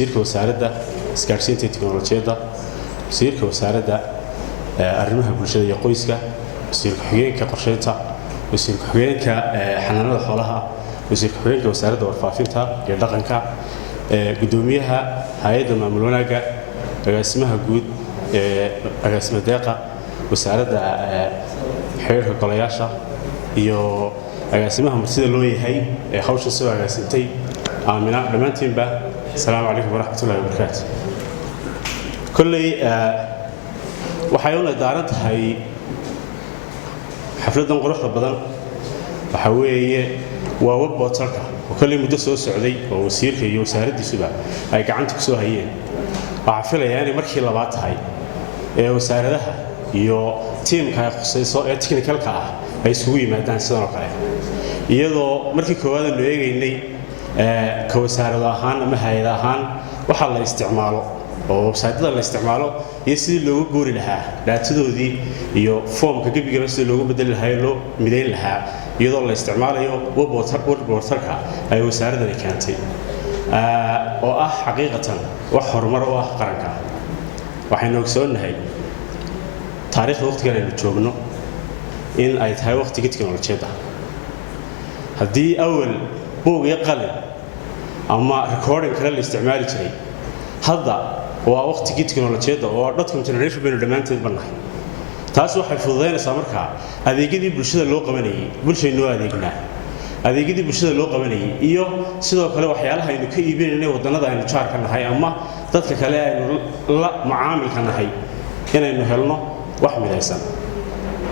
wasiirka wasaaradda isgaarsiinta iyo tiknoolajiyadda, wasiirka wasaaradda arrimaha bulshada iyo qoyska, wasiirka xigeenka qorsheynta, wasiirka xigeenka xanaanada xoolaha, wasiirka xigeenka wasaaradda warfaafinta iyo dhaqanka, gudoomiyaha hay'adda maamul wanaagga, agaasimaha guud agaasima deeqa wasaaradda xiriirka golayaasha iyo agaasimaha martida loo yahay ee hawsha soo agaasintay aamina dhammaantiinba asalaamu calaykum waraxmatullaahi wabarakaatu. kolley waxay una daaran tahay xafladan quruxda badan waxa weeye waa web portalka oo kolley muddo soo socday oo wasiirka iyo wasaaraddiisuba ay gacanta ku soo hayeen. waxaa filayaa inay markii labaad tahay ee wasaaradaha iyo tiimka ay khusayso ee technicalka ah ay isugu yimaadaan sidan oo kale, iyadoo markii koowaad aanu eegaynay ka wasaarado ahaan ama hay'ad ahaan waxa la isticmaalo oo website-da la isticmaalo iyo sidii loogu guuri lahaa daatadoodii iyo foomka gebigaba sidii loogu bedeli lahaa loo midayn lahaa iyadoo la isticmaalayo web portalka ay wasaaradani keentay oo ah xaqiiqatan wax horumar u ah qaranka. waxaynu ogsoonahay taariikhda waqtigan aynu joogno in ay tahay waqtiga tiknoolajiyadda. haddii awal buug iyo qalin ama recording kale la isticmaali jiray, hadda waa waqtigii tiknoolajiyadda oo dotcom generation baynu dhammaanteed bannahay. taas waxay fududaynaysaa markaa adeegyadii bulshada loo qabanayay, bulshaynoo adeegnaa adeegyadii bulshada loo qabanayay iyo sidoo kale waxyaalaha aynu ka iibinaynay waddannada aynu jaarka nahay ama dadka kale aynu la macaamilka nahay inaynu helno wax midaysan.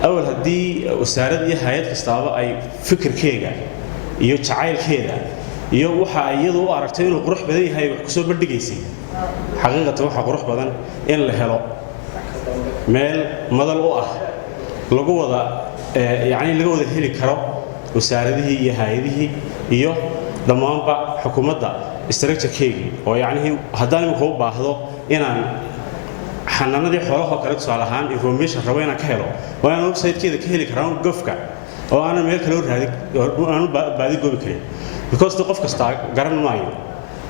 awal haddii wasaarad iyo hay'ad kastaaba ay fikirkeega iyo jacaylkeeda iyo waxa iyadu u aragtay inuu qurux badan yahay wax ku soo bandhigaysay, xaqiiqatan waxa qurux badan in la helo meel madal u ah lagu wada laga wada heli karo wasaaradihii iyo hay'adihii iyo dhammaanba xukuumadda structure-keegii oo haddaan imika u baahdo inaan xanaanadii xoolaha kale tusaale ahaan information rabo inaan ka helo waa inaan website-keeda ka heli karaa gofka oo aanan meel kale aanu baadi goobi karin, because qof kasta garan maayo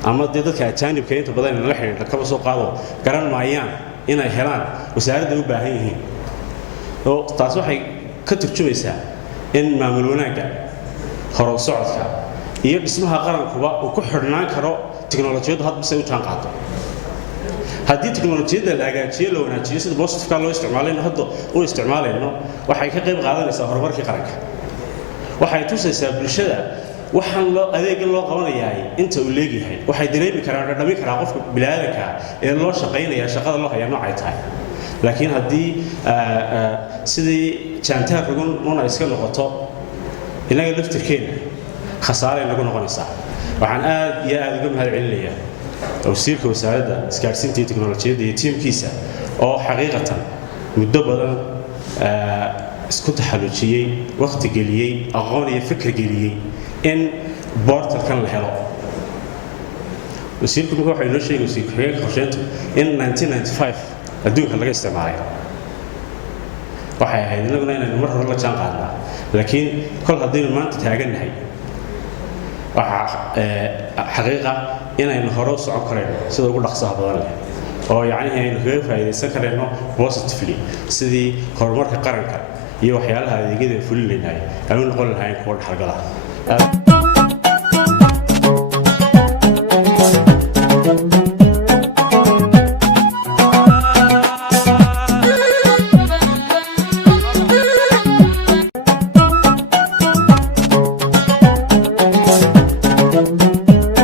ama dadka ajaanibka inta badan la xiriirta kaba soo qaado garan maayaan inay helaan wasaaradda u baahan yihiin. oo taas waxay ka turjumaysaa in maamul wanaagga, hor u socodka iyo dhismaha qarankuba uu ku xidhnaan karo tiknoolajiyaddu hadba say u jaan qaado. haddii tiknoolajiyadda la hagaajiyo la wanaajiyo sida positive-ka loo isticmaalayno hadda u isticmaalayno waxay ka qayb qaadanaysaa horumarkii qaranka. waxay tusaysaa bulshada waxaan adeegan loo qabanayaa inta uu leegyahay. waxay dareemi karaan dhadhami karaa qofka bilaadanka ee loo shaqaynaya shaqada loo hayaa noocay tahay. laakiin haddii sidii jaantaar rugun una iska noqoto inaga laftirkeena khasaaray nagu noqonaysaa. waxaan aad iyo aad uga mahad celinayaa wasiirka wasaaradda isgaarsiinta iyo tiknoolajiyadda iyo tiimkiisa oo xaqiiqatan muddo badan isku taxallujiyey, waqti geliyey, aqoon iyo fikir geliyey in portalkan la helo. wasiirku marka waxa inoo sheegay wasiirka xigeenka qorsheyntu in 1995 adduunka laga isticmaalay. waxay ahayd inaguna inaynu mar hore la jaan qaadnaa, laakiin kol haddaynu maanta taagannahay waxaa xaqiiqa inaynu hore u socon karayno sida ugu dhaqsaha badan leh oo aynu kaga faa'iidaysan karayno positively sidii horumarka qaranka iyo waxyaalaha adeegyada fulin lahayn ay u noqon lahayn kuwa dhaxalgala.